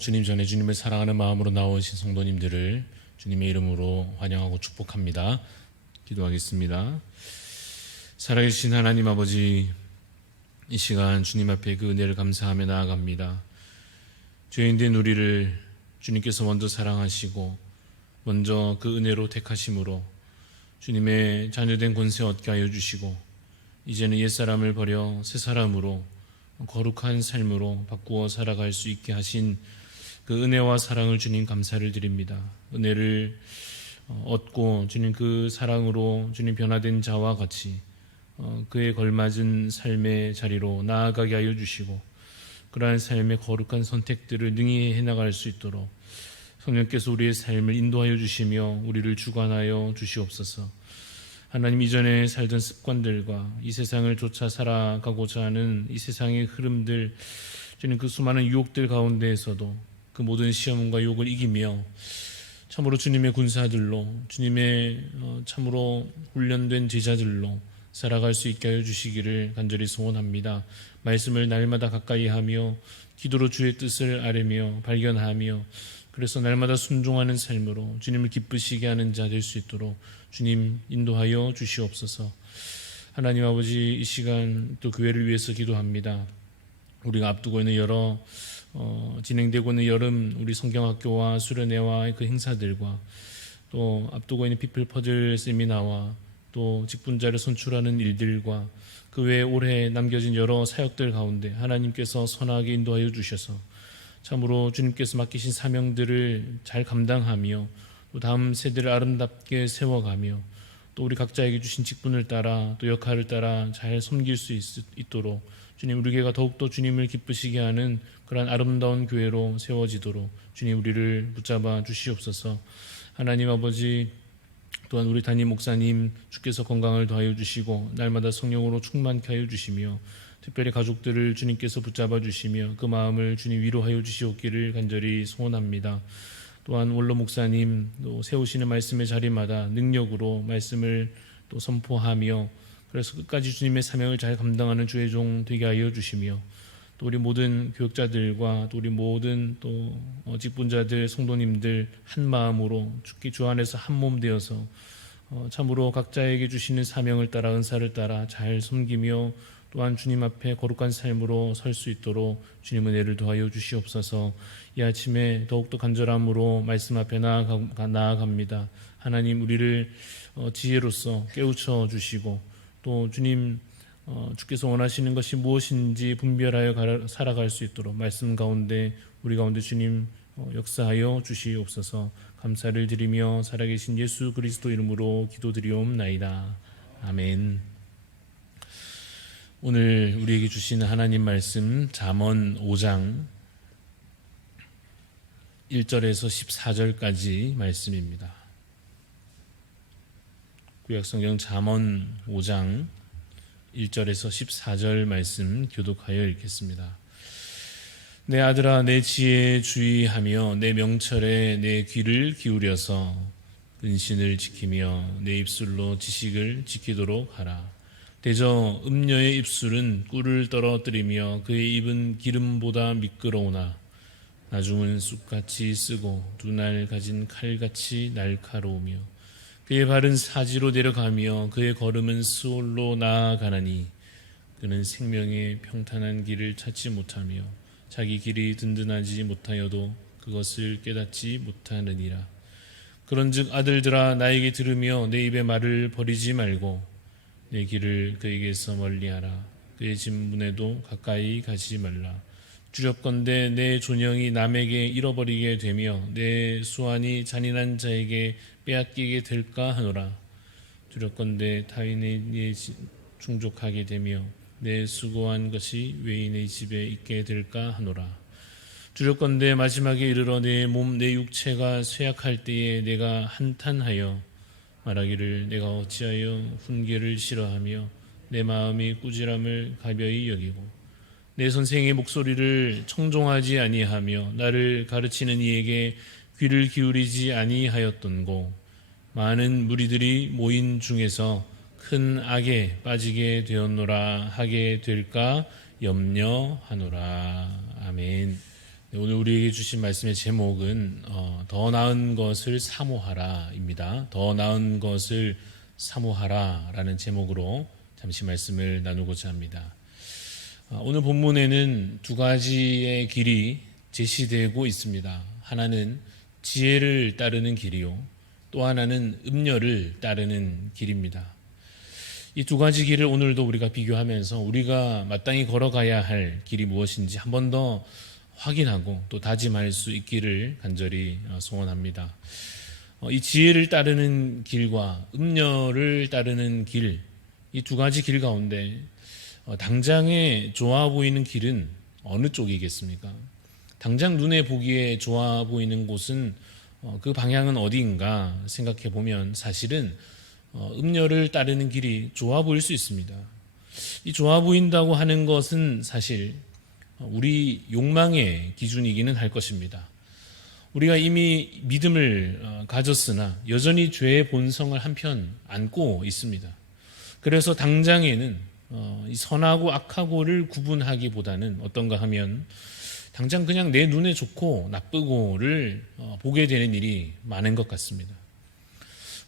주님 전에 주님을 사랑하는 마음으로 나오신 성도님들을 주님의 이름으로 환영하고 축복합니다. 기도하겠습니다. 살아계신 하나님 아버지, 이 시간 주님 앞에 그 은혜를 감사하며 나아갑니다. 죄인된 우리를 주님께서 먼저 사랑하시고 먼저 그 은혜로 택하심으로 주님의 자녀된 권세 얻게 하여 주시고 이제는 옛사람을 버려 새사람으로 거룩한 삶으로 바꾸어 살아갈 수 있게 하신 그 은혜와 사랑을 주님 감사를 드립니다. 은혜를 얻고 주님 그 사랑으로 주님 변화된 자와 같이 그에 걸맞은 삶의 자리로 나아가게 하여 주시고 그러한 삶의 거룩한 선택들을 능히 해나갈 수 있도록 성령께서 우리의 삶을 인도하여 주시며 우리를 주관하여 주시옵소서. 하나님, 이전에 살던 습관들과 이 세상을 쫓아 살아가고자 하는 이 세상의 흐름들, 주님 그 수많은 유혹들 가운데에서도 그 모든 시험과 유혹을 이기며 참으로 주님의 군사들로 주님의 참으로 훈련된 제자들로 살아갈 수 있게 하여 주시기를 간절히 소원합니다. 말씀을 날마다 가까이 하며 기도로 주의 뜻을 아뢰며 발견하며 그래서 날마다 순종하는 삶으로 주님을 기쁘시게 하는 자 될 수 있도록 주님 인도하여 주시옵소서. 하나님 아버지, 이 시간 또 교회를 위해서 기도합니다. 우리가 앞두고 있는 여러 진행되고 있는 여름 우리 성경학교와 수련회와 그 행사들과 또 앞두고 있는 피플 퍼즐 세미나와 또 직분자를 선출하는 일들과 그 외에 올해 남겨진 여러 사역들 가운데 하나님께서 선하게 인도하여 주셔서 참으로 주님께서 맡기신 사명들을 잘 감당하며 또 다음 세대를 아름답게 세워가며 또 우리 각자에게 주신 직분을 따라 또 역할을 따라 잘 섬길 수 있도록 주님, 우리 교회가 더욱더 주님을 기쁘시게 하는 그러한 아름다운 교회로 세워지도록 주님 우리를 붙잡아 주시옵소서. 하나님 아버지, 또한 우리 담임 목사님 주께서 건강을 더하여 주시고 날마다 성령으로 충만케 하여 주시며 특별히 가족들을 주님께서 붙잡아 주시며 그 마음을 주님 위로하여 주시옵기를 간절히 소원합니다. 또한 원로 목사님 또 세우시는 말씀의 자리마다 능력으로 말씀을 또 선포하며 그래서 끝까지 주님의 사명을 잘 감당하는 주의 종 되게 하여 주시며 또 우리 모든 교육자들과 또 우리 모든 또 직분자들 성도님들 한 마음으로 주 안에서 한 몸 되어서 참으로 각자에게 주시는 사명을 따라 은사를 따라 잘 섬기며 또한 주님 앞에 거룩한 삶으로 설 수 있도록 주님 은혜를 더하여 주시옵소서. 이 아침에 더욱더 간절함으로 말씀 앞에 나아갑니다. 하나님, 우리를 지혜로서 깨우쳐 주시고 또 주님 주께서 원하시는 것이 무엇인지 분별하여 살아갈 수 있도록 말씀 가운데 우리 가운데 주님 역사하여 주시옵소서. 감사를 드리며 살아계신 예수 그리스도 이름으로 기도드리옵나이다. 아멘. 오늘 우리에게 주시는 하나님 말씀 잠언 5장 1절에서 14절까지 말씀입니다. 구약성경 잠언 5장 1절에서 14절 말씀 교독하여 읽겠습니다. 내 아들아, 내 지혜에 주의하며 내 명철에 내 귀를 기울여서 근신을 지키며 내 입술로 지식을 지키도록 하라. 대저 음녀의 입술은 꿀을 떨어뜨리며 그의 입은 기름보다 미끄러우나 나중은 쑥같이 쓰고 두 날 가진 칼같이 날카로우며 그의 발은 사지로 내려가며 그의 걸음은 스올로 나아가나니 그는 생명의 평탄한 길을 찾지 못하며 자기 길이 든든하지 못하여도 그것을 깨닫지 못하느니라. 그런즉 아들들아, 나에게 들으며 내 입의 말을 버리지 말고 내 길을 그에게서 멀리하라. 그의 진문에도 가까이 가지 말라. 두렵건대 내 존영이 남에게 잃어버리게 되며 내 수완이 잔인한 자에게 빼앗기게 될까 하노라. 두렵건대 타인에게 충족하게 되며 내 수고한 것이 외인의 집에 있게 될까 하노라. 두렵건대 마지막에 이르러 내 몸 내 육체가 쇠약할 때에 내가 한탄하여 말하기를 내가 어찌하여 훈계를 싫어하며 내 마음이 꾸지람을 가벼이 여기고 내 선생의 목소리를 청종하지 아니하며 나를 가르치는 이에게 귀를 기울이지 아니하였던고. 많은 무리들이 모인 중에서 큰 악에 빠지게 되었노라 하게 될까 염려하노라. 아멘. 오늘 우리에게 주신 말씀의 제목은 더 나은 것을 사모하라입니다. 더 나은 것을 사모하라라는 제목으로 잠시 말씀을 나누고자 합니다. 오늘 본문에는 두 가지의 길이 제시되고 있습니다. 하나는 지혜를 따르는 길이요, 또 하나는 음녀를 따르는 길입니다. 이 두 가지 길을 오늘도 우리가 비교하면서 우리가 마땅히 걸어가야 할 길이 무엇인지 한 번 더 확인하고 또 다짐할 수 있기를 간절히 소원합니다. 이 지혜를 따르는 길과 음녀를 따르는 길, 이 두 가지 길 가운데 당장에 좋아 보이는 길은 어느 쪽이겠습니까? 당장 눈에 보기에 좋아 보이는 곳은 그 방향은 어디인가 생각해 보면 사실은 음녀를 따르는 길이 좋아 보일 수 있습니다. 이 좋아 보인다고 하는 것은 사실 우리 욕망의 기준이기는 할 것입니다. 우리가 이미 믿음을 가졌으나 여전히 죄의 본성을 한편 안고 있습니다. 그래서 당장에는 이 선하고 악하고를 구분하기보다는 어떤가 하면 당장 그냥 내 눈에 좋고 나쁘고를 보게 되는 일이 많은 것 같습니다.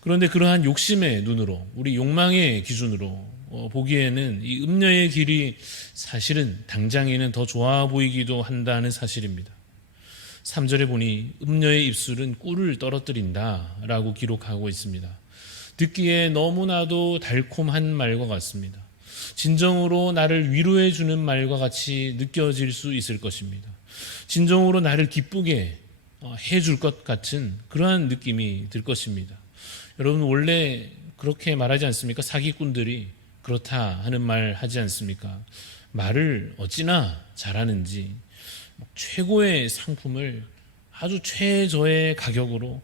그런데 그러한 욕심의 눈으로, 우리 욕망의 기준으로 보기에는 이 음녀의 길이 사실은 당장에는 더 좋아 보이기도 한다는 사실입니다. 3절에 보니 음녀의 입술은 꿀을 떨어뜨린다 라고 기록하고 있습니다. 듣기에 너무나도 달콤한 말과 같습니다. 진정으로 나를 위로해 주는 말과 같이 느껴질 수 있을 것입니다. 진정으로 나를 기쁘게 해줄 것 같은 그러한 느낌이 들 것입니다. 여러분, 원래 그렇게 말하지 않습니까? 사기꾼들이 그렇다 하는 말 하지 않습니까? 말을 어찌나 잘하는지 최고의 상품을 아주 최저의 가격으로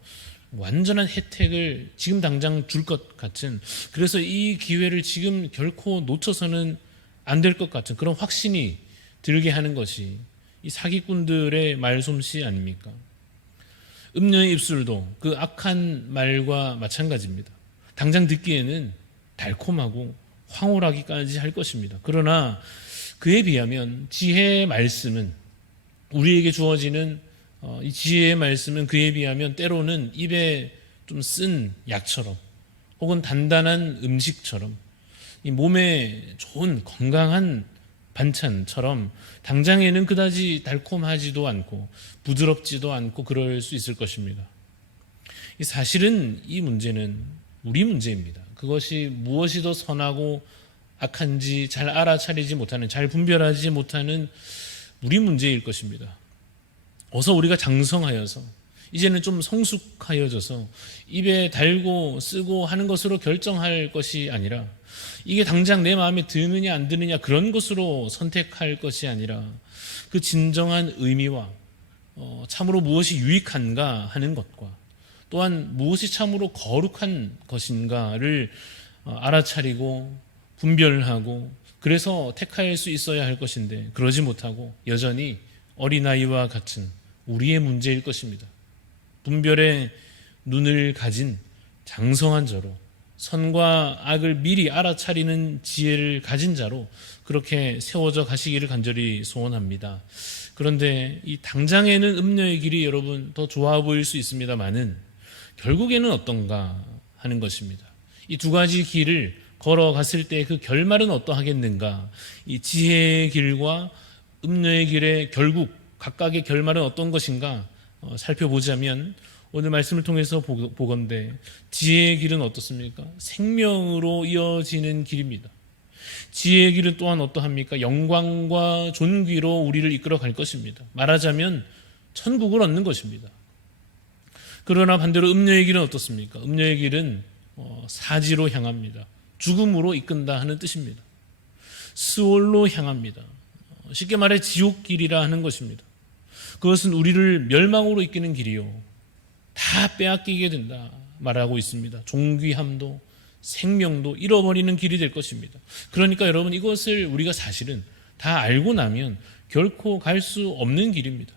완전한 혜택을 지금 당장 줄 것 같은, 그래서 이 기회를 지금 결코 놓쳐서는 안 될 것 같은 그런 확신이 들게 하는 것이 이 사기꾼들의 말솜씨 아닙니까? 음녀의 입술도 그 악한 말과 마찬가지입니다. 당장 듣기에는 달콤하고 황홀하기까지 할 것입니다. 그러나 그에 비하면 지혜의 말씀은, 우리에게 주어지는 이 지혜의 말씀은 그에 비하면 때로는 입에 좀 쓴 약처럼 혹은 단단한 음식처럼 이 몸에 좋은 건강한 반찬처럼 당장에는 그다지 달콤하지도 않고 부드럽지도 않고 그럴 수 있을 것입니다. 사실은 이 문제는 우리 문제입니다. 그것이 무엇이 더 선하고 악한지 잘 알아차리지 못하는, 잘 분별하지 못하는 우리 문제일 것입니다. 어서 우리가 장성하여서 이제는 좀 성숙하여져서 입에 달고 쓰고 하는 것으로 결정할 것이 아니라, 이게 당장 내 마음에 드느냐 안 드느냐 그런 것으로 선택할 것이 아니라 그 진정한 의미와 참으로 무엇이 유익한가 하는 것과 또한 무엇이 참으로 거룩한 것인가를 알아차리고 분별하고 그래서 택할 수 있어야 할 것인데, 그러지 못하고 여전히 어린아이와 같은 우리의 문제일 것입니다. 분별의 눈을 가진 장성한 자로, 선과 악을 미리 알아차리는 지혜를 가진 자로 그렇게 세워져 가시기를 간절히 소원합니다. 그런데 이 당장에는 음녀의 길이 여러분 더 좋아 보일 수 있습니다만은 결국에는 어떤가 하는 것입니다. 이 두 가지 길을 걸어갔을 때 그 결말은 어떠하겠는가, 이 지혜의 길과 음녀의 길의 결국 각각의 결말은 어떤 것인가 살펴보자면, 오늘 말씀을 통해서 보건대 지혜의 길은 어떻습니까? 생명으로 이어지는 길입니다. 지혜의 길은 또한 어떠합니까? 영광과 존귀로 우리를 이끌어 갈 것입니다. 말하자면 천국을 얻는 것입니다. 그러나 반대로 음녀의 길은 어떻습니까? 음녀의 길은 사지로 향합니다. 죽음으로 이끈다 하는 뜻입니다. 스올로 향합니다. 쉽게 말해 지옥길이라 하는 것입니다. 그것은 우리를 멸망으로 이끄는 길이요, 다 빼앗기게 된다 말하고 있습니다. 존귀함도 생명도 잃어버리는 길이 될 것입니다. 그러니까 여러분, 이것을 우리가 사실은 다 알고 나면 결코 갈 수 없는 길입니다.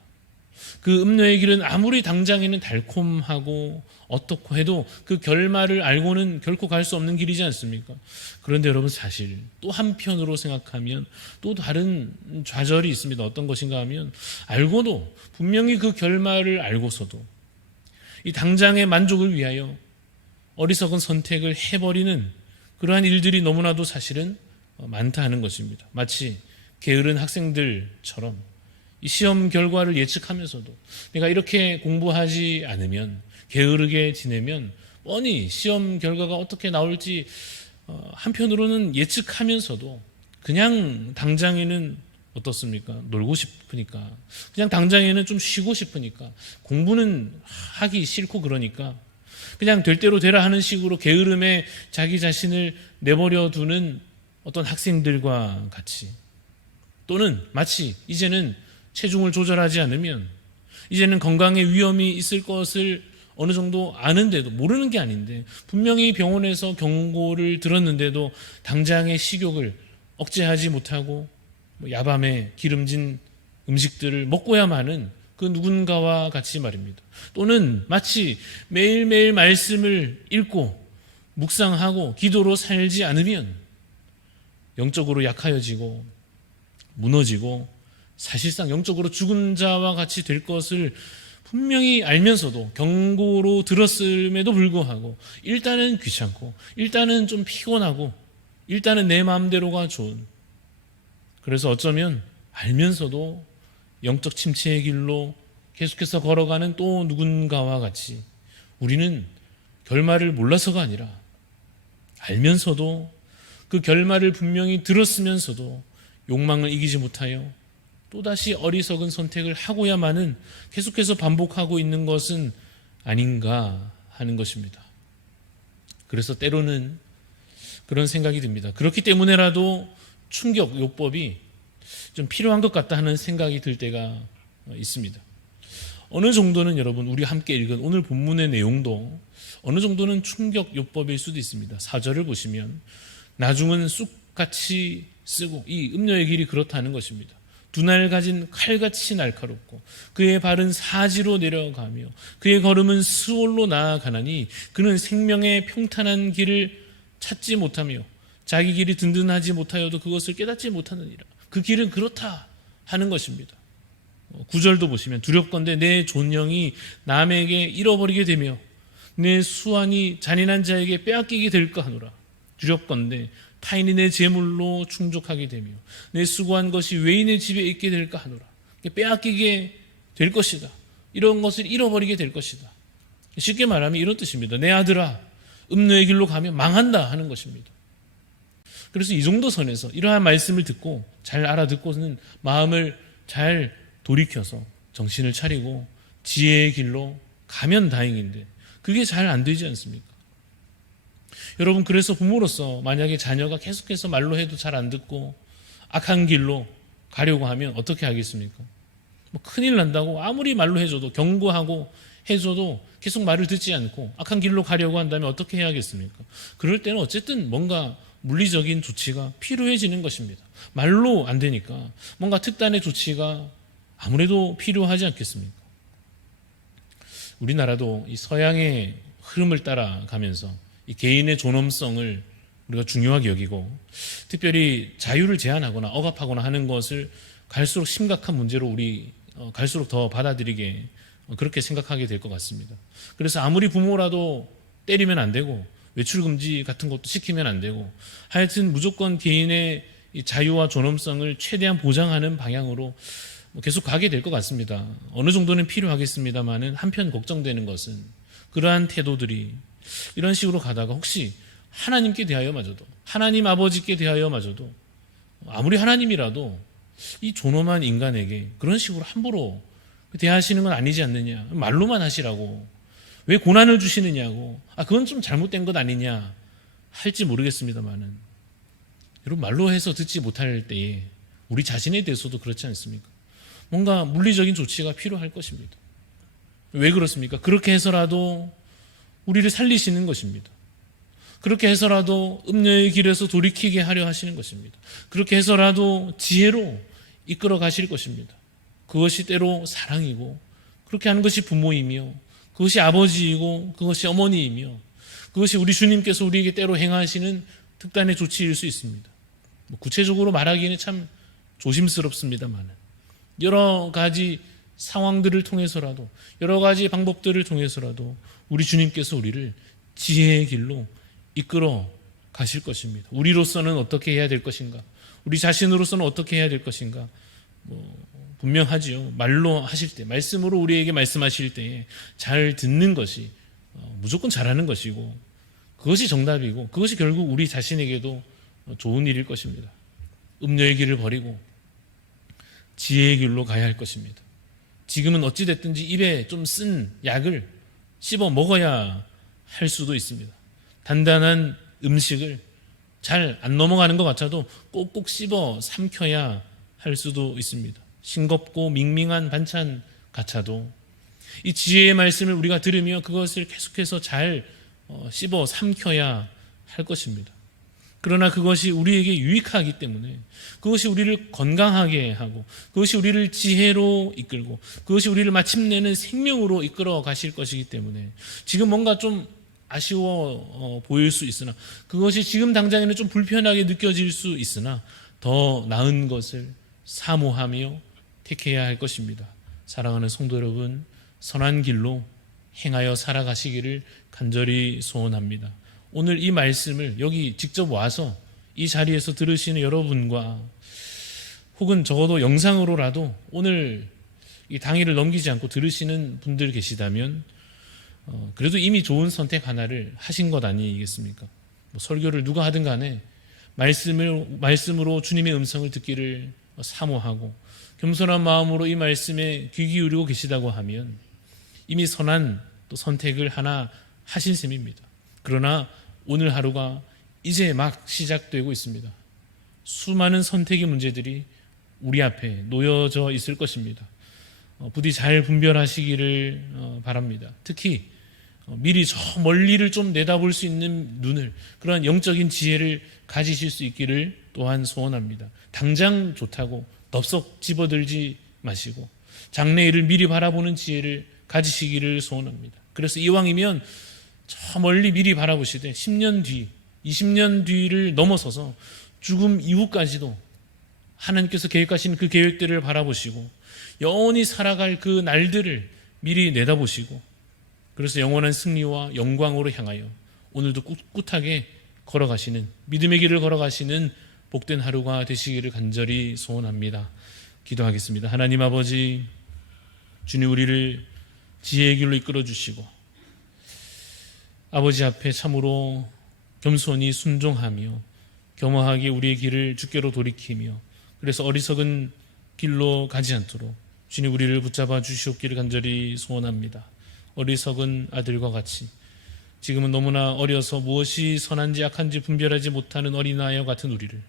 그 음료의 길은 아무리 당장에는 달콤하고 어떻고 해도 그 결말을 알고는 결코 갈 수 없는 길이지 않습니까? 그런데 여러분, 사실 또 한편으로 생각하면 또 다른 좌절이 있습니다. 어떤 것인가 하면, 알고도, 분명히 그 결말을 알고서도 이 당장의 만족을 위하여 어리석은 선택을 해버리는 그러한 일들이 너무나도 사실은 많다 하는 것입니다. 마치 게으른 학생들처럼 이 시험 결과를 예측하면서도 내가 이렇게 공부하지 않으면, 게으르게 지내면 뻔히 시험 결과가 어떻게 나올지 한편으로는 예측하면서도 그냥 당장에는 어떻습니까? 놀고 싶으니까, 그냥 당장에는 좀 쉬고 싶으니까, 공부는 하기 싫고 그러니까 그냥 될 대로 되라 하는 식으로 게으름에 자기 자신을 내버려 두는 어떤 학생들과 같이, 또는 마치 이제는 체중을 조절하지 않으면, 이제는 건강에 위험이 있을 것을 어느 정도 아는데도, 모르는 게 아닌데 분명히 병원에서 경고를 들었는데도 당장의 식욕을 억제하지 못하고 야밤에 기름진 음식들을 먹고야만 하는 그 누군가와 같이 말입니다. 또는 마치 매일매일 말씀을 읽고 묵상하고 기도로 살지 않으면 영적으로 약하여지고 무너지고 사실상 영적으로 죽은 자와 같이 될 것을 분명히 알면서도, 경고로 들었음에도 불구하고 일단은 귀찮고, 일단은 좀 피곤하고, 일단은 내 마음대로가 좋은, 그래서 어쩌면 알면서도 영적 침체의 길로 계속해서 걸어가는 또 누군가와 같이, 우리는 결말을 몰라서가 아니라 알면서도, 그 결말을 분명히 들었으면서도 욕망을 이기지 못하여 또다시 어리석은 선택을 하고야만은 계속해서 반복하고 있는 것은 아닌가 하는 것입니다. 그래서 때로는 그런 생각이 듭니다. 그렇기 때문에라도 충격 요법이 좀 필요한 것 같다 하는 생각이 들 때가 있습니다. 어느 정도는 여러분, 우리 함께 읽은 오늘 본문의 내용도 어느 정도는 충격 요법일 수도 있습니다. 4절을 보시면, 나중은 쑥같이 쓰고, 이 음료의 길이 그렇다는 것입니다. 두 날 가진 칼같이 날카롭고 그의 발은 사지로 내려가며 그의 걸음은 스올로 나아가나니 그는 생명의 평탄한 길을 찾지 못하며 자기 길이 든든하지 못하여도 그것을 깨닫지 못하느니라. 그 길은 그렇다 하는 것입니다. 9절도 보시면, 두렵건대 내 존영이 남에게 잃어버리게 되며 내 수완이 잔인한 자에게 빼앗기게 될까 하노라. 두렵건대 타인이 내 재물로 충족하게 되며 내 수고한 것이 외인의 집에 있게 될까 하노라. 빼앗기게 될 것이다. 이런 것을 잃어버리게 될 것이다. 쉽게 말하면 이런 뜻입니다. 내 아들아, 음료의 길로 가면 망한다 하는 것입니다. 그래서 이 정도 선에서 이러한 말씀을 듣고 잘 알아듣고는 마음을 잘 돌이켜서 정신을 차리고 지혜의 길로 가면 다행인데 그게 잘 안 되지 않습니까? 여러분, 그래서 부모로서 만약에 자녀가 계속해서 말로 해도 잘 안 듣고 악한 길로 가려고 하면 어떻게 하겠습니까? 큰일 난다고 아무리 말로 해줘도, 경고하고 해줘도 계속 말을 듣지 않고 악한 길로 가려고 한다면 어떻게 해야겠습니까? 그럴 때는 어쨌든 뭔가 물리적인 조치가 필요해지는 것입니다. 말로 안 되니까 뭔가 특단의 조치가 아무래도 필요하지 않겠습니까? 우리나라도 이 서양의 흐름을 따라가면서 이 개인의 존엄성을 우리가 중요하게 여기고, 특별히 자유를 제한하거나 억압하거나 하는 것을 갈수록 심각한 문제로 우리 갈수록 더 받아들이게, 그렇게 생각하게 될 것 같습니다. 그래서 아무리 부모라도 때리면 안 되고 외출 금지 같은 것도 시키면 안 되고, 하여튼 무조건 개인의 이 자유와 존엄성을 최대한 보장하는 방향으로 계속 가게 될 것 같습니다. 어느 정도는 필요하겠습니다만은 한편 걱정되는 것은 그러한 태도들이 이런 식으로 가다가 혹시 하나님께 대하여마저도, 하나님 아버지께 대하여마저도, 아무리 하나님이라도 이 존엄한 인간에게 그런 식으로 함부로 대하시는 건 아니지 않느냐, 말로만 하시라고, 왜 고난을 주시느냐고, 그건 좀 잘못된 것 아니냐 할지 모르겠습니다만은, 여러분, 말로 해서 듣지 못할 때에 우리 자신에 대해서도 그렇지 않습니까? 뭔가 물리적인 조치가 필요할 것입니다. 왜 그렇습니까? 그렇게 해서라도 우리를 살리시는 것입니다. 그렇게 해서라도 음료의 길에서 돌이키게 하려 하시는 것입니다. 그렇게 해서라도 지혜로 이끌어 가실 것입니다. 그것이 때로 사랑이고 그렇게 하는 것이 부모이며 그것이 아버지이고 그것이 어머니이며 그것이 우리 주님께서 우리에게 때로 행하시는 특단의 조치일 수 있습니다. 구체적으로 말하기에는 참 조심스럽습니다만 여러 가지 상황들을 통해서라도 여러 가지 방법들을 통해서라도 우리 주님께서 우리를 지혜의 길로 이끌어 가실 것입니다. 우리로서는 어떻게 해야 될 것인가? 우리 자신으로서는 어떻게 해야 될 것인가? 분명하지요. 말로 하실 때, 말씀으로 우리에게 말씀하실 때에 잘 듣는 것이 무조건 잘하는 것이고 그것이 정답이고 그것이 결국 우리 자신에게도 좋은 일일 것입니다. 음녀의 길을 버리고 지혜의 길로 가야 할 것입니다. 지금은 어찌됐든지 입에 좀 쓴 약을 씹어 먹어야 할 수도 있습니다. 단단한 음식을 잘 안 넘어가는 것 같아도 꼭꼭 씹어 삼켜야 할 수도 있습니다. 싱겁고 밍밍한 반찬 같아도 이 지혜의 말씀을 우리가 들으며 그것을 계속해서 잘 씹어 삼켜야 할 것입니다. 그러나 그것이 우리에게 유익하기 때문에 그것이 우리를 건강하게 하고 그것이 우리를 지혜로 이끌고 그것이 우리를 마침내는 생명으로 이끌어 가실 것이기 때문에 지금 뭔가 좀 아쉬워 보일 수 있으나 그것이 지금 당장에는 좀 불편하게 느껴질 수 있으나 더 나은 것을 사모하며 택해야 할 것입니다. 사랑하는 성도 여러분, 선한 길로 행하여 살아가시기를 간절히 소원합니다. 오늘 이 말씀을 여기 직접 와서 이 자리에서 들으시는 여러분과 혹은 적어도 영상으로라도 오늘 이 당일을 넘기지 않고 들으시는 분들 계시다면 그래도 이미 좋은 선택 하나를 하신 것 아니겠습니까? 설교를 누가 하든 간에 말씀으로 주님의 음성을 듣기를 사모하고 겸손한 마음으로 이 말씀에 귀 기울이고 계시다고 하면 이미 선한 또 선택을 하나 하신 셈입니다. 그러나 오늘 하루가 이제 막 시작되고 있습니다. 수많은 선택의 문제들이 우리 앞에 놓여져 있을 것입니다. 부디 잘 분별하시기를 바랍니다. 특히 미리 저 멀리를 좀 내다볼 수 있는 눈을, 그러한 영적인 지혜를 가지실 수 있기를 또한 소원합니다. 당장 좋다고 덥석 집어들지 마시고 장래일을 미리 바라보는 지혜를 가지시기를 소원합니다. 그래서 이왕이면 저 멀리 미리 바라보시되 10년 뒤, 20년 뒤를 넘어서서 죽음 이후까지도 하나님께서 계획하신 그 계획들을 바라보시고 영원히 살아갈 그 날들을 미리 내다보시고 그래서 영원한 승리와 영광으로 향하여 오늘도 꿋꿋하게 걸어가시는 믿음의 길을 걸어가시는 복된 하루가 되시기를 간절히 소원합니다. 기도하겠습니다. 하나님 아버지, 주님 우리를 지혜의 길로 이끌어 주시고 아버지 앞에 참으로 겸손히 순종하며 겸허하게 우리의 길을 주께로 돌이키며 그래서 어리석은 길로 가지 않도록 주님 우리를 붙잡아 주시옵기를 간절히 소원합니다. 어리석은 아들과 같이 지금은 너무나 어려서 무엇이 선한지 악한지 분별하지 못하는 어린아이와 같은 우리를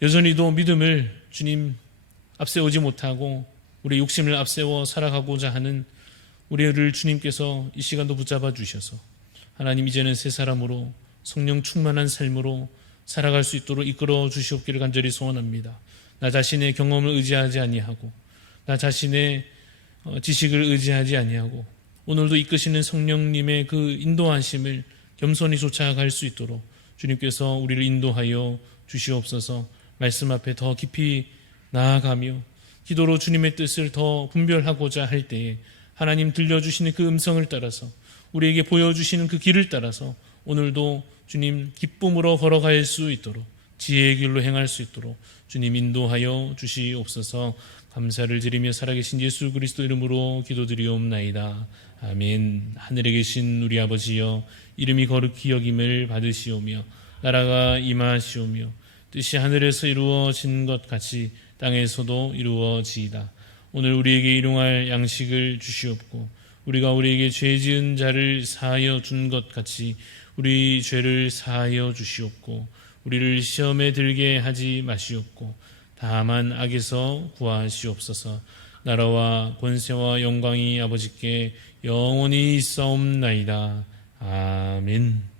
여전히도 믿음을 주님 앞세우지 못하고 우리의 욕심을 앞세워 살아가고자 하는 우리를 주님께서 이 시간도 붙잡아 주셔서 하나님 이제는 새 사람으로 성령 충만한 삶으로 살아갈 수 있도록 이끌어 주시옵기를 간절히 소원합니다. 나 자신의 경험을 의지하지 아니하고 나 자신의 지식을 의지하지 아니하고 오늘도 이끄시는 성령님의 그 인도하심을 겸손히 쫓아갈 수 있도록 주님께서 우리를 인도하여 주시옵소서. 말씀 앞에 더 깊이 나아가며 기도로 주님의 뜻을 더 분별하고자 할 때에 하나님 들려주시는 그 음성을 따라서 우리에게 보여주시는 그 길을 따라서 오늘도 주님 기쁨으로 걸어갈 수 있도록 지혜의 길로 행할 수 있도록 주님 인도하여 주시옵소서. 감사를 드리며 살아계신 예수 그리스도 이름으로 기도드리옵나이다. 아멘. 하늘에 계신 우리 아버지여, 이름이 거룩히 여김을 받으시오며 나라가 임하시오며 뜻이 하늘에서 이루어진 것 같이 땅에서도 이루어지이다. 오늘 우리에게 일용할 양식을 주시옵고 우리가 우리에게 죄 지은 자를 사하여 준 것 같이 우리 죄를 사하여 주시옵고 우리를 시험에 들게 하지 마시옵고 다만 악에서 구하시옵소서. 나라와 권세와 영광이 아버지께 영원히 있사옵나이다. 아멘.